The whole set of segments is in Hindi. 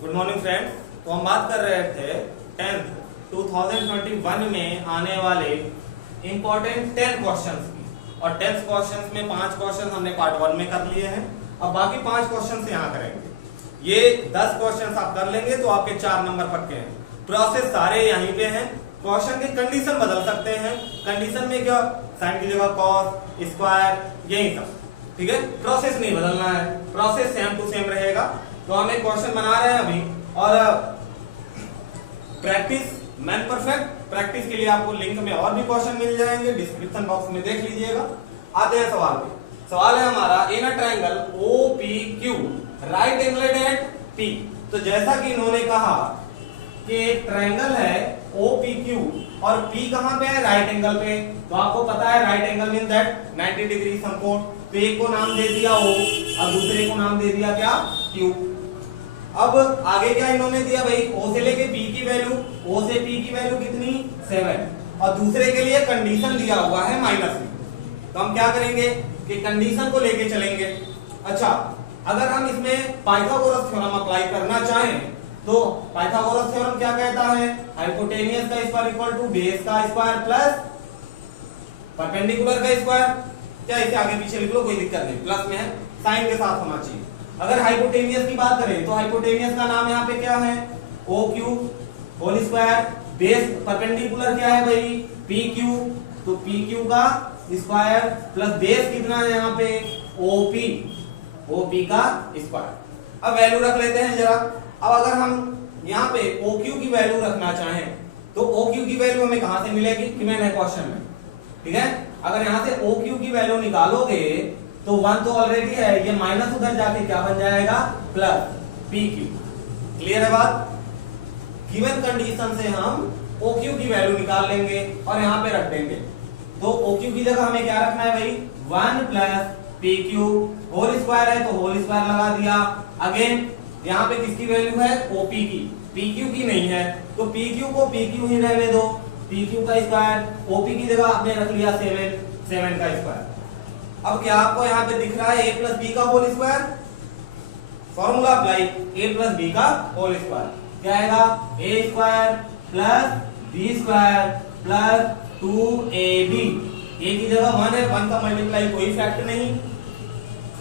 Good morning friends. तो हम बात कर रहे थे 10th 2021 में आने वाले इंपॉर्टेंट 10 क्वेश्चंस की, और 10 क्वेश्चंस में 5 क्वेश्चन हमने पार्ट 1 में कर लिए हैं। अब बाकी 5 क्वेश्चन यहाँ करेंगे। ये 10 क्वेश्चन आप कर लेंगे तो आपके 4 नंबर पक्के हैं। प्रोसेस सारे यहीं पे हैं। क्वेश्चन की कंडीशन बदल सकते हैं। कंडीशन में क्या, साइन की जगह कॉस, स्क्वायर, यही सब, ठीक है। प्रोसेस नहीं बदलना है, प्रोसेस सेम टू सेम रहेगा। तो हम एक क्वेश्चन बना रहे हैं अभी, और प्रैक्टिस मैन परफेक्ट प्रैक्टिस के लिए आपको लिंक में और भी क्वेश्चन मिल जाएंगे, डिस्क्रिप्शन बॉक्स में देख लीजिएगा। आते हैं सवाल पे। सवाल है हमारा, in a triangle OPQ right angled at P। तो जैसा कि इन्होंने कहा कि एक ट्रायंगल है OPQ और P कहां पे है, राइट एंगल पे। तो आपको पता है right angle mean that 90 degree समकोण। तो एक को नाम दे दिया O और दूसरे को नाम दे दिया क्या, Q। अब आगे क्या इन्होंने दिया भाई, O से लेके P की वैल्यू, O से P की वैल्यू कितनी 7, और दूसरे के लिए कंडीशन दिया हुआ है -3। तो हम क्या करेंगे कि कंडीशन को लेके चलेंगे। अच्छा, अगर हम इसमें पाइथागोरस थ्योरम अप्लाई करना चाहें तो पाइथागोरस थ्योरम क्या कहता है, हाइपोटेनियस का स्क्वायर इक्वल टू बेस का स्क्वायर प्लस परपेंडिकुलर का स्क्वायर। क्या इसे आगे पीछे लिख लो, कोई दिक्कत नहीं, प्लस में है, साइन के साथ होना चाहिए। अगर हाइपोटेनियस की बात करें तो हाइपोटेनियस का नाम यहाँ पे क्या है, OQ whole square. Base perpendicular क्या है भाई, PQ। तो PQ का स्क्वायर प्लस बेस कितना है यहाँ पे, OP का स्क्वायर। अब वैल्यू रख लेते हैं जरा। अब अगर हम यहाँ पे OQ की वैल्यू रखना चाहें तो OQ की वैल्यू हमें कहां से मिलेगी, गिवन है क्वेश्चन में, ठीक है। अगर यहाँ से OQ की वैल्यू निकालोगे तो 1 तो ऑलरेडी है, ये माइनस उधर जाके क्या बन जाएगा, प्लस PQ। क्लियर है बात। गिवन कंडीशन से हम OQ की वैल्यू निकाल लेंगे और यहाँ पे रख देंगे। तो OQ की जगह हमें क्या रखना है भाई, 1 प्लस PQ होल स्क्वायर है तो होल स्क्वायर लगा दिया। अगेन यहाँ पे किसकी वैल्यू है, OP की, PQ की नहीं है। तो PQ को PQ ही रहने दो, PQ का स्क्वायर, OP की जगह आपने रख लिया 7 का स्क्वायर। अब क्या आपको यहाँ पे दिख रहा है A प्लस B का whole square, formula apply, A plus B का होल स्क्वायर क्या आएगा, A square plus B square plus 2AB। A की जगह 1 है, 1 का मल्टीप्लाई कोई फैक्ट नहीं।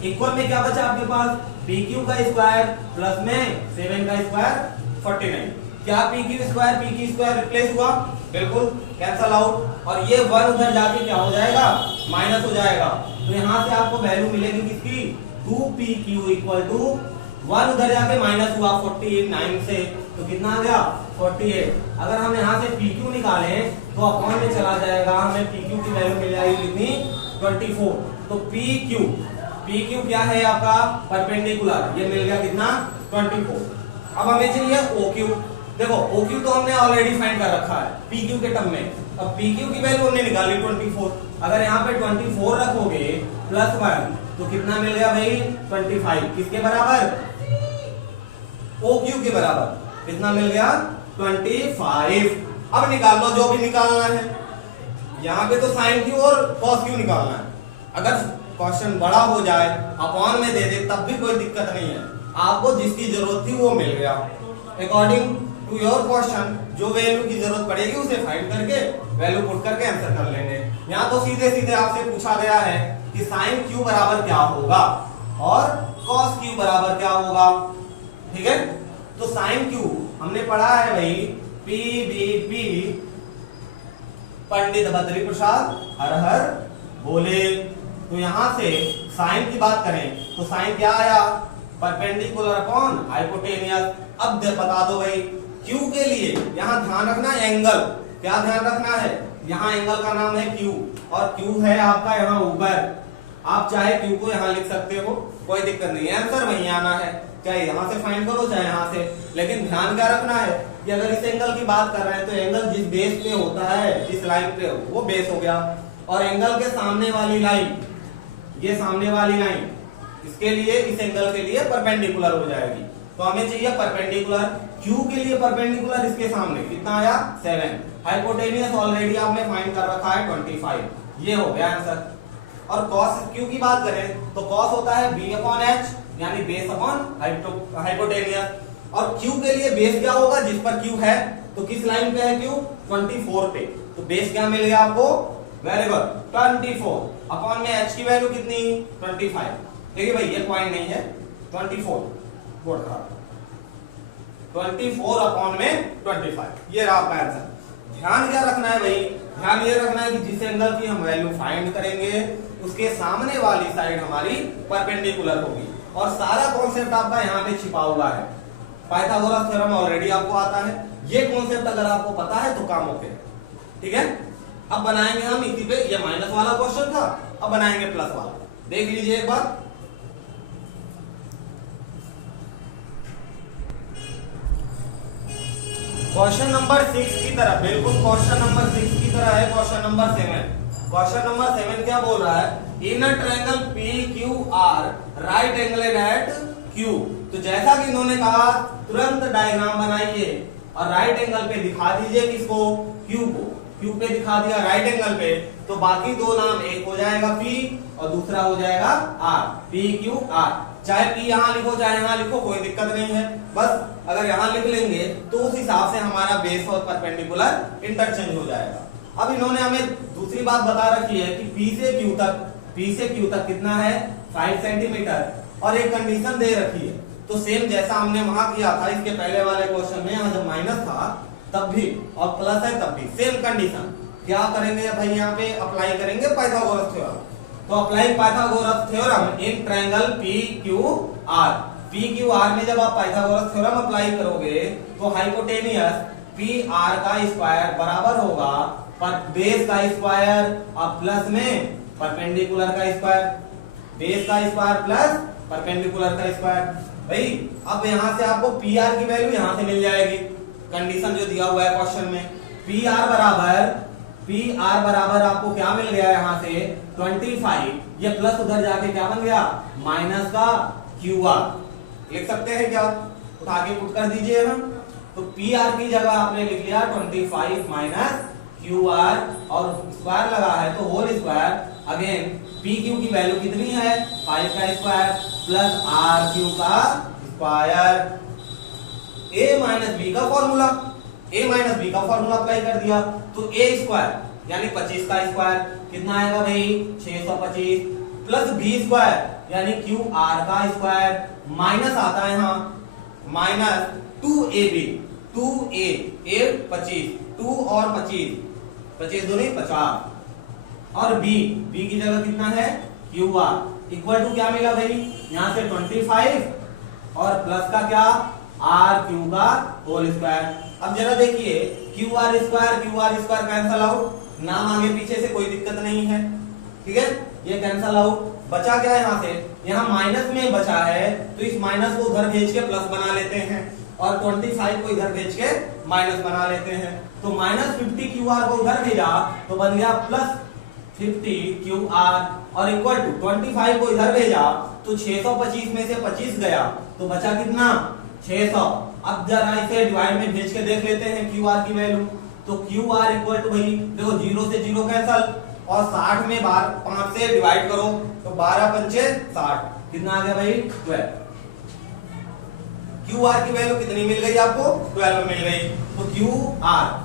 इक्वल में क्या बचा आपके पास, PQ का स्क्वायर प्लस में 7 का स्क्वायर 49। क्या PQ square PQ square replace हुआ, बिल्कुल कैंसल आउट, और ये 1 उधर जाके क्या हो जाएगा, माइनस हो जाएगा। तो यहां से आपको वैल्यू मिलेगी किसकी, 2PQ इक्वल टू 1 उधर जाके माइनस हुआ 49 से, तो कितना आ गया 48। अगर हम यहाँ से PQ निकालें तो अपॉन में चला जाएगा, हमें PQ की वैल्यू मिल जाएगी कितनी 24। तो PQ क्या है आपका, परपेंडिकुलर, ये मिल गया कितना 24। अब हमें चाहिए OQ। देखो OQ तो हमने ऑलरेडी फाइंड कर रखा है PQ के टर्म में। अब PQ की वैल्यू हमने निकाली 24। अगर यहाँ पे 24 रखोगे प्लस 1 तो कितना मिल गया भाई 25। किसके बराबर, OQ के बराबर। कितना मिल गया 25। अब निकाल लो जो भी निकालना है। यहाँ पे तो साइन Q और cos Q निकालना है। अगर क्वेश्चन बड़ा हो जाए, अपॉन में दे दे, तब भी कोई दिक्कत नहीं है। आपको जिसकी जरूरत थी वो मिल गया। अकॉर्डिंग टू योर क्वेश्चन जो वैल्यू की जरूरत पड़ेगी उसे फाइंड करके वैल्यू पुट करके आंसर कर लेंगे। यहाँ तो सीधे सीधे आपसे पूछा गया है कि साइन Q बराबर क्या होगा और cos Q बराबर क्या होगा, ठीक है। तो साइन Q हमने पढ़ा है भाई, PBP पंडित बद्री प्रसाद हर हर बोले। तो यहां से साइन की बात करें तो साइन क्या आया, परपेंडिकुलर अपॉन हाइपोटेनियस। अब बता दो भाई Q के लिए यहां ध्यान रखना एंगल, क्या ध्यान रखना है, यहां एंगल का नाम है Q और Q है आपका यहाँ ऊपर। आप चाहे Q को यहां लिख सकते हो, कोई दिक्कत नहीं है, आंसर वहीं आना है, चाहे यहां से फाइंड करो चाहे यहां से। लेकिन ध्यान क्या रखना है कि अगर इस एंगल की बात कर रहे हैं तो एंगल जिस बेस पे होता है, जिस लाइन पे वो बेस हो गया, और एंगल के सामने वाली लाइन, ये सामने वाली लाइन, इसके लिए इस एंगल के लिए परपेंडिकुलर हो जाएगी। तो हमें चाहिए परपेंडिकुलर, Q के लिए परपेंडिकुलर इसके सामने कितना आया 7। हाइपोटेनियस ऑलरेडी आपने फाइंड कर रखा है 25, ये हो गया आंसर। और cos Q की बात करें तो cos होता है B/H यानी बेस अपॉन हाइपोटेनियस। और Q के लिए बेस क्या होगा, जिस पर Q है, तो किस लाइन पे है Q, 24 पे, तो बेस क्या मिल गया आपको, वेरी गुड 24 अपॉन में H की वैल्यू कितनी 25। देखिए भाई ये पॉइंट नहीं है, 24 बोर्ड खराब, 24 अपॉन में 25, ये रहा आपका आंसर। ध्यान क्या रखना है भाई, ध्यान ये रखना है कि जिस एंगल की हम वैल्यू फाइंड करेंगे उसके सामने वाली साइड हमारी परपेंडिकुलर होगी, और सारा कॉन्सेप्ट आपका यहाँ पे छिपा हुआ है। पाइथागोरस थ्योरम ऑलरेडी आपको आता है, ये कॉन्सेप्ट अगर आपको पता है तो काम ओके, ठीक है। अब बनाएंगे हम इसी पे, ये माइनस वाला क्वेश्चन था, अब बनाएंगे प्लस वाला, देख लीजिए एक बार। क्वेश्चन नंबर 6 की तरह, बिल्कुल क्वेश्चन नंबर 6 की तरह है क्वेश्चन नंबर 7। क्वेश्चन नंबर 7 क्या बोल रहा है, in a triangle PQR right angled at Q। तो जैसा कि इन्होंने कहा तुरंत डायग्राम बनाइए और राइट एंगल पे दिखा दीजिए किसको, Q को। Q पे दिखा दिया राइट एंगल पे, तो बाकी दो नाम, एक हो जाएगा P और दूसरा हो जाएगा R, PQR। चाहे P यहाँ लिखो चाहे यहाँ लिखो, कोई दिक्कत नहीं है, बस अगर यहाँ लिख लेंगे तो उस हिसाब से हमारा बेस और परपेंडिकुलर इंटरचेंज हो जाएगा। अब इन्होंने हमें दूसरी बात बता रखी है कि P से Q तक कितना है 5 सेंटीमीटर, और एक कंडीशन दे रखी है। तो सेम जैसा हमने वहां किया था इसके पहले वाले क्वेश्चन में, यहाँ जब माइनस था तब भी और प्लस है तब भी सेम कंडीशन। क्या करेंगे भाई, यहाँ पे अप्लाई करेंगे पाइथागोरस थ्योरम। तो apply Pythagoras theorem in triangle PQR। PQR में जब आप पाइथागोरस थ्योरम अप्लाई करोगे तो हाइपोटेनियस PR का स्क्वायर बराबर होगा पर बेस का स्क्वायर और प्लस में परपेंडिकुलर का स्क्वायर, बेस का स्क्वायर प्लस परपेंडिकुलर का स्क्वायर। भाई अब यहाँ से आपको PR की वैल्यू यहाँ से मिल जाएगी, कंडीशन जो दिया हुआ है क्वेश्चन में। PR बराबर आपको क्या मिल गया यहाँ से 25, ये प्लस उधर जाके क्या बन गया माइनस का QR। लिख सकते हैं क्या, उठा के पुट कर दीजिए हम। तो PR की जगह आपने लिख लिया 25 माइनस QR और स्क्वायर लगा है तो होल स्क्वायर। अगेन PQ की वैल्यू कितनी है 5 का स्क्वायर प्लस RQ का स्क्वायर। A माइनस B का फॉर्मूला, A माइनस B का फॉर्मूला अप्लाई कर दिया तो A स्क्वायर यानी 25 का स्क्वायर कितना आएगा भाई 625 प्लस B स्क्वायर यानी QR का स्क्वायर माइनस आता है यहाँ माइनस 2AB 2A 25 2 और 25 दूनी 50 और B की जगह कितना है QR इक्वल टू क्या मिला भाई यहाँ से 25 और प्लस का क्या RQ का होल स्क्वायर। अब जरा देखिए QR स्क्वायर कैंसल आउट, नाम आगे पीछे से कोई दिक्कत नहीं है, ठीक है ये कैंसल आउट। बचा क्या यहाँ से, यहाँ माइनस में बचा है तो इस माइनस को उधर भेज के प्लस बना लेते हैं और 25 को इधर भेज के माइनस बना लेते हैं। तो माइनस 50 QR को उधर भेजा तो बन गया प्लस 50 QR और इक्वल टू 25 को इधर भेजा तो 625 में से 25 गया तो बचा कितना 600। अब जरा इसे डिवाइड में भेज के देख लेते हैं QR की वैल्यू। तो QR इक्वल टू भाई देखो 0 से 0 कैंसल और 60 में 5 से डिवाइड करो तो 12 पंचे 60 कितना आ गया भाई 12। QR की वैल्यू कितनी मिल गई आपको 12 मिल गई। तो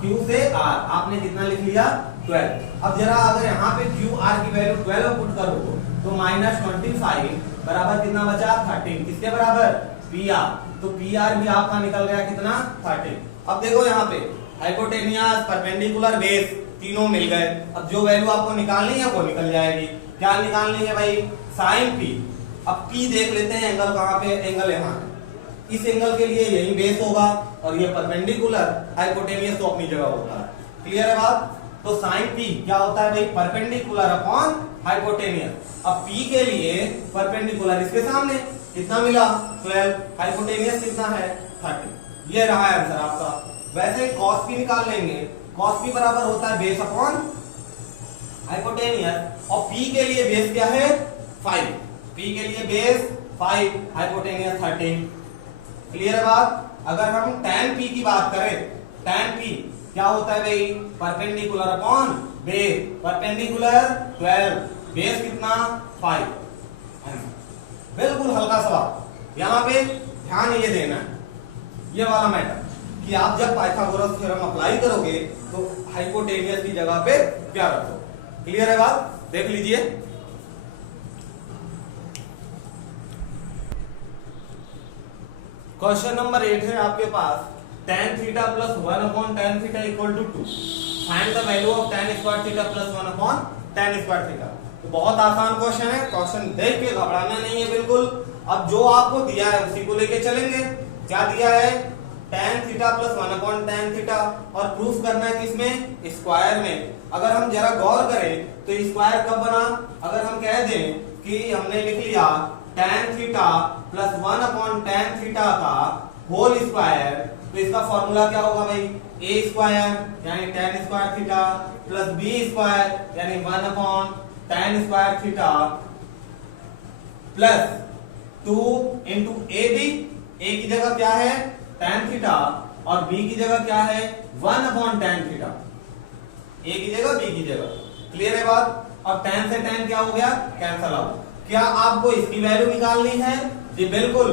Q से R आपने कितना लिख लिया 12। अब जरा अगर यहाँ पे QR की वैल्यू 12 पुट करो तो माइनस 25 बराबर कितना बचा 13, किसके बराबर PR। तो PR भी आपका निकल गया कितना 13। अब देखो यहाँ पे हाइपोटेनियस परपेंडिकुलर बेस तीनों मिल गए। अब जो वैल्यू आपको निकालनी है वो निकल जाएगी। क्या निकालनी है भाई साइन P। अब P देख लेते हैं एंगल कहाँ पे, एंगल यहाँ है, इस एंगल के लिए यही बेस होगा और ये परपेंडिकुलर हाइपोटेनियस तो अपनी जगह होता है। क्लियर है बात। तो साइन P क्या होता है भाई परपेंडिकुलर अपॉन हाइपोटेनियस। अब P के लिए परपेंडिकुलर इसके सामने कितना मिला 12, हाइपोटेनियस कितना है 30। ये रहा आंसर आपका। वैसे cos P निकाल लेंगे, cos P बराबर होता है बेस अपॉन हाइपोटेनियस और P के लिए बेस क्या है 5, P के लिए बेस 5 हाइपोटेनियस 13। क्लियर है बात। अगर हम tan P की बात करें, tan P क्या होता है भाई perpendicular upon base, perpendicular 12 base कितना 5। बिल्कुल हल्का सवाल, यहाँ पे ध्यान ये देना है ये वाला मैटर कि आप जब पाइथागोरस थ्योरम अप्लाई करोगे तो हाइपोटेनियस की जगह पे क्या रखो। क्लियर है बात? देख लीजिए, क्वेश्चन नंबर 8 है आपके पास, tan theta plus 1 upon tan theta equal to 2, find the value of tan square theta plus 1 upon tan square theta. तो बहुत आसान क्वेश्चन है, क्वेश्चन देख के घबराना नहीं है बिल्कुल। अब जो आपको दिया है उसी को लेके चलेंगे। क्या दिया है? tan theta plus 1 upon tan theta, और प्रूफ करना है किसमें? स्क्वायर में। अगर हम जरा गौर करें तो स्क्वायर कब बना? अगर हम कह दें कि हमने लिख लिया tan theta plus 1 upon tan theta का होल स्क्वायर, तो इसका फॉर्मूला क्या होगा भाई? a स्क्वायर यानी tan square theta plus b square यानी 1 upon tan square theta plus 2 into ab। a की जगह क्या है? tan थीटा, और b की जगह क्या है? 1 अपॉन tan थीटा। a की जगह b की जगह। क्लियर है बात? अब tan से tan क्या हो गया? Cancel out. क्या आपको इसकी वैल्यू निकालनी है? जी बिल्कुल,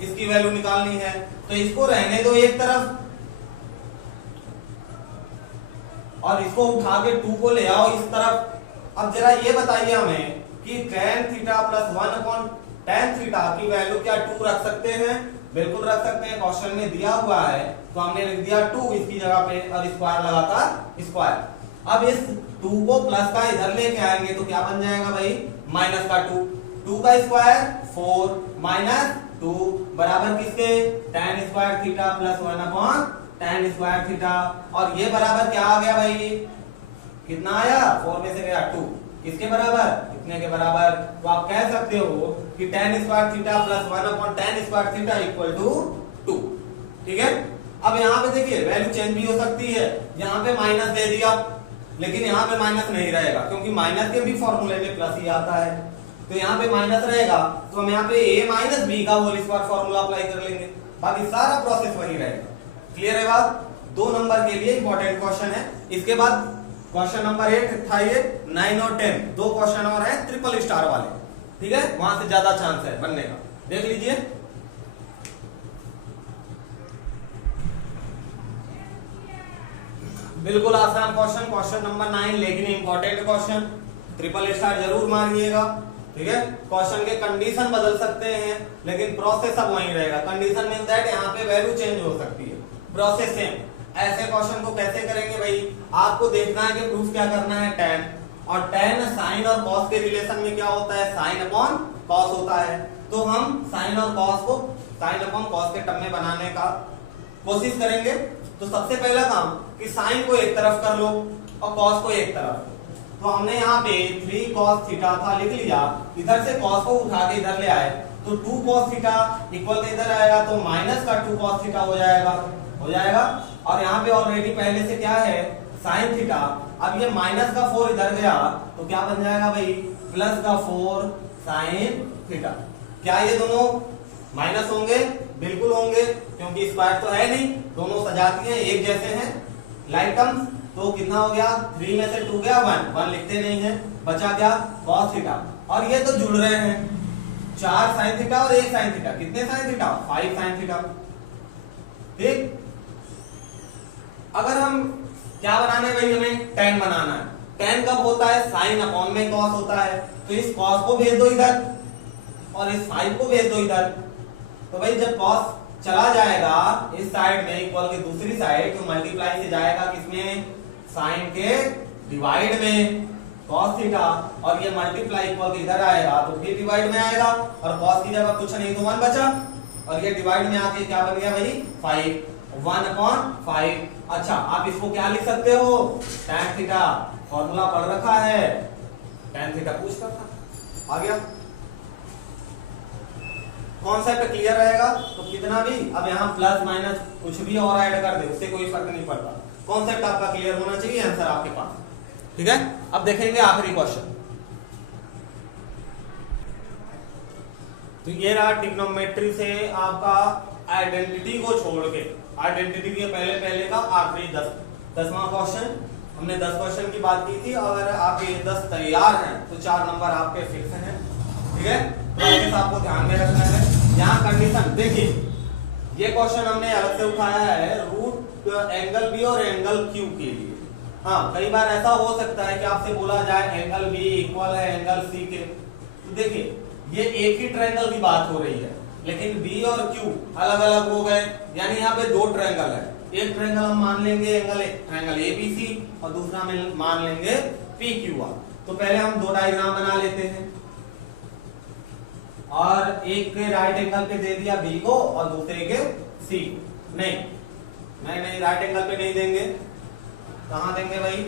इसकी वैल्यू निकालनी है। तो इसको रहने दो एक तरफ, और इसको उठा के 2 को ले आओ इस तरफ। अब जरा ये बताइए हमें कि tan theta plus 1 upon tan theta की वैल्यू क्या 2 रख सकते हैं? बिल्कुल रख सकते हैं। क्वेश्चन में दिया हुआ है तो हमने लिख दिया 2 इसकी जगह पे, और स्क्वायर लगातार स्क्वायर। अब इस 2 को प्लस का इधर लेके आएंगे तो क्या बन जाएगा भाई? माइनस का 2 का स्क्वायर 4 माइनस 2 बराबर किसके? tan square theta plus 1 upon tan square theta. और ये बराबर क्या आ गया भाई? कितना आया? 4 में से गया 2, किसके बराबर? इतने के बराबर। तो आप कह सकते हो कि tan square theta plus 1 upon tan square theta equal to 2। ठीक है? अब यहाँ पे देखिए वैल्यू चेंज भी हो सकती है। यहाँ पे माइनस दे दिया, लेकिन यहाँ पे माइनस नहीं रहेगा क्योंकि माइनस के भी फॉर्मूले में प्लस ही आता है। तो यहाँ पे माइनस रहेगा तो हम यहाँ पे a माइनस बी का होल स्क्वायर फॉर्मूला अप्लाई कर लेंगे, बाकी सारा प्रोसेस वही रहेगा। क्लियर है बात? 2 नंबर के लिए इंपॉर्टेंट क्वेश्चन है। इसके बाद क्वेश्चन नंबर 8 था ये, 9 और 10 2 क्वेश्चन और हैं ट्रिपल स्टार वाले। ठीक है, वहां से ज्यादा चांस है बनने का। देख लीजिए, बिल्कुल आसान क्वेश्चन, क्वेश्चन नंबर 9, लेकिन इंपॉर्टेंट क्वेश्चन। ट्रिपल स्टार जरूर मारिएगा। ठीक है, क्वेश्चन के कंडीशन बदल सकते हैं लेकिन प्रोसेस सब वही रहेगा। कंडीशन मींस दैट यहाँ पे वैल्यू चेंज हो सकती है, प्रोसेस सेम। ऐसे क्वेश्चन को कैसे करेंगे भाई? आपको देखना है कि प्रूफ क्या करना है, tan, और tan साइन और cos के रिलेशन में क्या होता है? साइन अपॉन cos होता है। तो हम साइन और cos को साइन अपॉन cos के टर्म में बनाने का कोशिश करेंगे। तो सबसे पहला काम कि साइन को एक तरफ कर लो और cos को एक तरफ। तो हमने यहाँ पे 3 cos थीटा था लिख लिया, इधर से cos को उठा के इधर ले आए तो 2 cos थीटा इक्वल इधर आएगा तो माइनस का 2 cos थीटा हो जाएगा। और यहाँ पे ऑलरेडी पहले से क्या है? Sine theta. अब ये माइनस का 4 इधर गया तो क्या बन जाएगा भाई? प्लस का 4 साइन थीटा। क्या ये दोनों माइनस होंगे? बिल्कुल होंगे, क्योंकि स्क्वायर तो है नहीं, दोनों सजाती हैं, एक जैसे हैं लाइक टर्म्स। तो कितना हो गया? 3 में से 2 गया 1 लिखते नहीं है, बचा क्या? cos theta. और ये तो जुड़ रहे हैं, 4 साइन थीटा और 1 साइन थीटा। कितने साइन थीटा? 5 sine theta. ठीक, अगर हम क्या बनाना है भाई? हमें tan बनाना है। tan कब होता है? साइन अपॉन में cos होता है। तो इस cos को भेज दो इधर और इस 5 को भेज दो इधर। तो भाई जब cos चला जाएगा इस साइड में इक्वल के दूसरी साइड, तो मल्टीप्लाई से जाएगा किसमें? साइन के डिवाइड में cos थीटा, और ये मल्टीप्लाई इक्वल के इधर आएगा तो फिर डिवाइड में आएगा, और cos की जगह कुछ नहीं तो 1 बचा, और ये डिवाइड में आके क्या बन गया भाई? 5, 1 अपॉन 5। अच्छा, आप इसको क्या लिख सकते हो? tan थीटा, फॉर्मूला पढ़ रखा है, tan थीटा पूछ कर था, आ गया। कॉन्सेप्ट क्लियर रहेगा तो कितना भी, अब यहाँ प्लस माइनस कुछ भी और ऐड कर दे उससे कोई फर्क नहीं पड़ता। कॉन्सेप्ट आपका क्लियर होना चाहिए, आंसर आपके पास। ठीक है, अब देखेंगे आखिरी क्वेश्चन। तो ये रहा ट्रिग्नोमेट्री से आपका आइडेंटिटी को छोड़ के, आइडेंटिटी के पहले का आखिरी 10वां क्वेश्चन। हमने 10 क्वेश्चन की बात की थी, अगर आपके 10 तैयार हैं तो 4 नंबर आपके फिक्स हैं। ठीक है, तो आपको ध्यान में रखना है। यहाँ कंडीशन देखिए, ये क्वेश्चन हमने अलग से उठाया है रूट एंगल बी और एंगल क्यू के लिए। हाँ, कई बार ऐसा हो सकता है कि आपसे बोला जाए एंगल बी इक्वल है एंगल सी के, तो देखिए ये एक ही ट्रायंगल की बात हो रही है, लेकिन बी और क्यू अलग अलग हो गए, यानी यहाँ पे दो ट्रायंगल है। एक ट्रायंगल हम मान लेंगे ट्रायंगल एबीसी और दूसरा हम मान लेंगे पीक्यूआर। तो पहले हम दो डायग्राम बना लेते हैं, और एक के राइट एंगल पे दे दिया बी को और दूसरे के सी को। नहीं राइट एंगल पे नहीं देंगे, कहां देंगे भाई?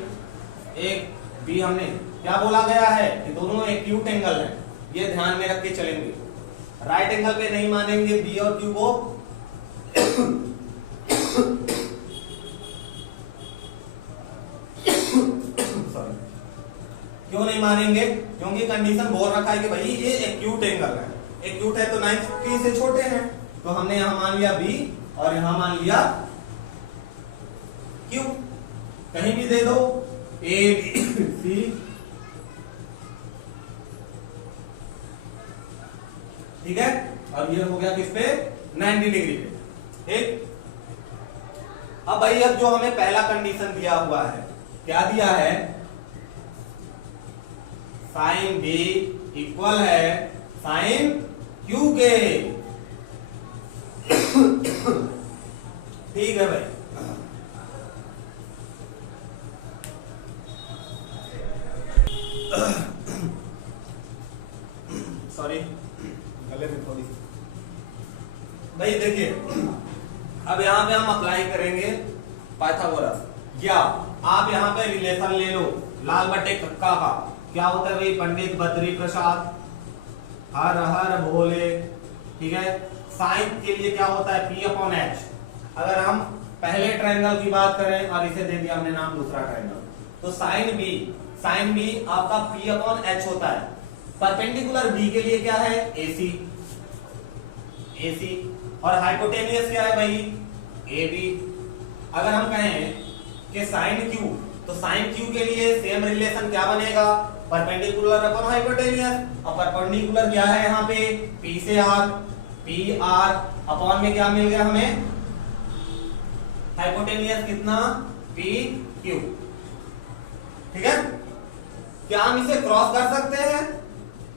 एक बी हमने क्या बोला गया है कि दोनों एक्यूट एंगल है, ये ध्यान में रख के चलेंगे। राइट एंगल पे नहीं मानेंगे बी और क्यू को सॉरी, क्यों नहीं मानेंगे? क्योंकि कंडीशन बोल रखा है कि भाई ये एक्यूट एंगल है, एक्यूट है तो 950 से छोटे हैं, तो हमने यहां मान लिया बी और यहां मान लिया क्यू। कहीं भी दे दो ए बी सी, ठीक है, और ये हो गया किस पे? 90 डिग्री पे, ठीक। अब भाई अब जो हमें पहला कंडीशन दिया हुआ है, क्या दिया है? साइन बी इक्वल है साइन क्यू के, ठीक है भाई। सॉरी गले में थोड़ी सी। भाई देखिए अब यहां पे हम अप्लाई करेंगे पाइथागोरस, या आप यहां पे रिलेशन ले लो लाल बट्टे कक्का का। क्या होता है भाई? पंडित बद्री प्रसाद हर हर भोले, ठीक है। साइन के लिए क्या होता है? P upon H। अगर हम पहले ट्रायंगल की बात करें और इसे दे दिया हमने नाम दूसरा ट्रायंगल, तो साइन बी आपका P अपॉन H होता है। परपेंडिकुलर बी के लिए क्या है? AC। और हाइपोटेनियस क्या है भाई? AB। अगर हम कहें कि साइन क्यू, तो साइन क्यू के लिए सेम रिलेशन क्या बनेगा? Perpendicular upon hypotenuse. और परपेंडिकुलर क्या है यहाँ पे? P से R, PR अपॉन में क्या मिल गया हमें? हाइपोटेनियस कितना? PQ, ठीक है। क्या हम इसे क्रॉस कर सकते हैं?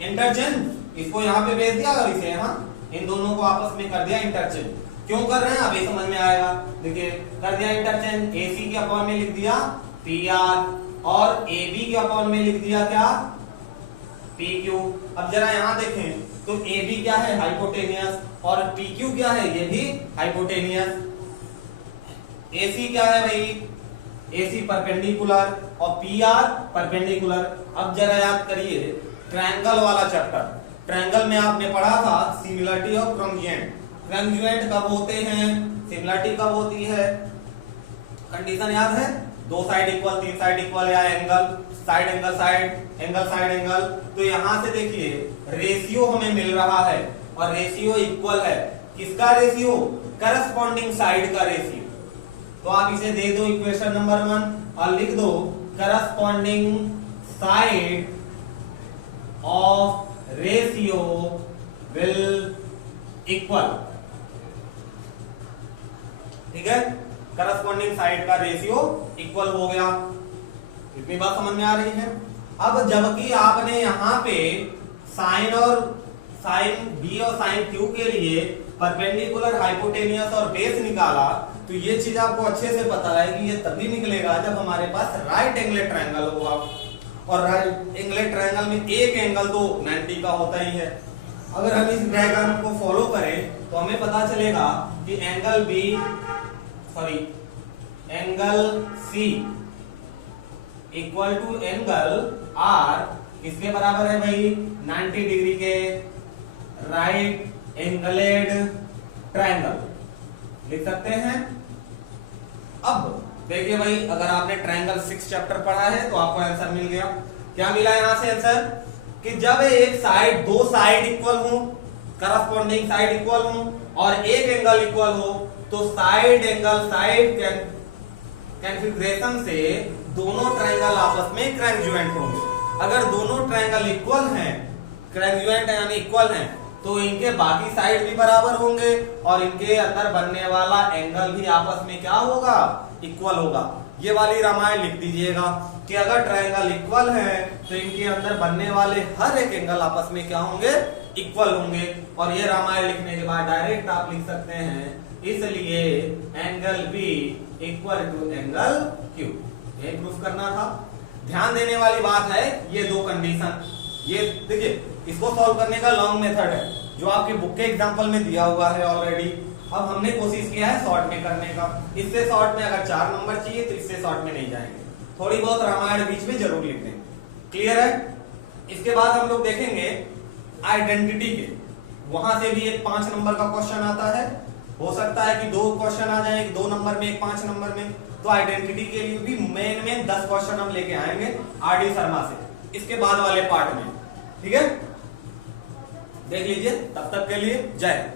इंटरचेंज, इसको यहाँ पे भेज दिया और इसे यहाँ, इन दोनों को आपस में कर दिया इंटरचेंज। क्यों कर रहे हैं अभी समझ में आएगा। देखिए कर दिया इंटरचेंज, AC के अपॉन में लिख दिया PR और AB के अपॉन में लिख दिया क्या? PQ। अब जरा यहाँ देखें तो AB क्या है? हाइपोटेनियस, और PQ क्या है? ये भी हाइपोटेनियस। AC क्या है भाई? AC परपेंडिकुलर और PR परपेंडिकुलर। अब जरा याद करिए ट्रायंगल वाला चैप्टर, ट्रायंगल में आपने पढ़ा था सिमिलरिटी और क्रॉन्जुएंट। क्रॉन्जुएंट कब होते हैं? सिमिलरिटी कब होती है? कंडीशन याद है? दो साइड इक्वल, तीन साइड इक्वल, या angle side angle side angle side angle. तो यहां से देखिए रेशियो हमें मिल रहा है, और रेशियो इक्वल है। किसका रेशियो? करस्पॉन्डिंग साइड का रेशियो। तो आप इसे दे दो इक्वेशन नंबर 1 और लिख दो corresponding side of ratio will equal, ठीक है। करस्पॉन्डिंग साइड का रेशियो इक्वल हो गया। इतनी बात समझ में आ रही है। अब जबकि आपने यहाँ पे साइन बी और साइन क्यू के लिए परपेंडिकुलर, हाइपोटेनियस और बेस निकाला, तो ये चीज आपको अच्छे से पता है कि ये तभी निकलेगा जब हमारे पास राइट एंगल ट्रायंगल होगा। और राइट एंगल ट्रायंगल में एक एंगल तो 90 का होता ही है। अगर हम इस डायग्राम को फॉलो करें तो हमें पता चलेगा कि angle C equal to angle R किसके बराबर है भाई? 90 डिग्री के राइट एंगलेड ट्रायंगल लिख सकते हैं। अब देखिए भाई अगर आपने ट्रायंगल 6 चैप्टर पढ़ा है तो आपको आंसर मिल गया। क्या मिला यहां से आंसर? कि जब एक साइड, दो साइड इक्वल हो, करस्पॉन्डिंग साइड इक्वल हो और एक एंगल इक्वल हो, तो साइड एंगल साइड कॉन्फ़िगरेशन से दोनों ट्रायंगल आपस में क्रैंजुएंट होंगे। अगर दोनों ट्रायंगल इक्वल हैं, क्रैंजुएंट यानी इक्वल हैं, तो इनके बाकी साइड भी बराबर होंगे और इनके अंदर बनने वाला एंगल भी आपस में क्या होगा, इक्वल होगा। ये वाली रामायण लिख दीजिएगा कि अगर ट्रायंगल इक्वल है तो इनके अंदर बनने वाले हर एक एंगल आपस में क्या होंगे, इक्वल होंगे। और ये रामायण लिखने के बाद डायरेक्ट आप लिख सकते हैं इसलिए angle B equal to angle Q. ये प्रूफ करना था। ध्यान देने वाली बात है ये दो कंडीशन, ये देखिए इसको सॉल्व करने का लॉन्ग मेथड है जो आपके बुक के एग्जांपल में दिया हुआ है ऑलरेडी। अब हमने कोशिश किया है शॉर्ट में करने का। इससे शॉर्ट में अगर 4 नंबर चाहिए तो इससे शॉर्ट में नहीं जाएंगे, थोड़ी बहुत रामायण बीच में जरूर लिख देंगे। क्लियर है। इसके बाद हम लोग देखेंगे आइडेंटिटी के, वहां से भी एक 5 नंबर का क्वेश्चन आता है। हो सकता है कि 2 क्वेश्चन आ जाए, 2 नंबर में, एक 5 नंबर में। तो आइडेंटिटी के लिए भी मेन 10 क्वेश्चन हम लेके आएंगे आर.डी. शर्मा से इसके बाद वाले पार्ट में। ठीक है, देख लीजिए। तब तक के लिए जय।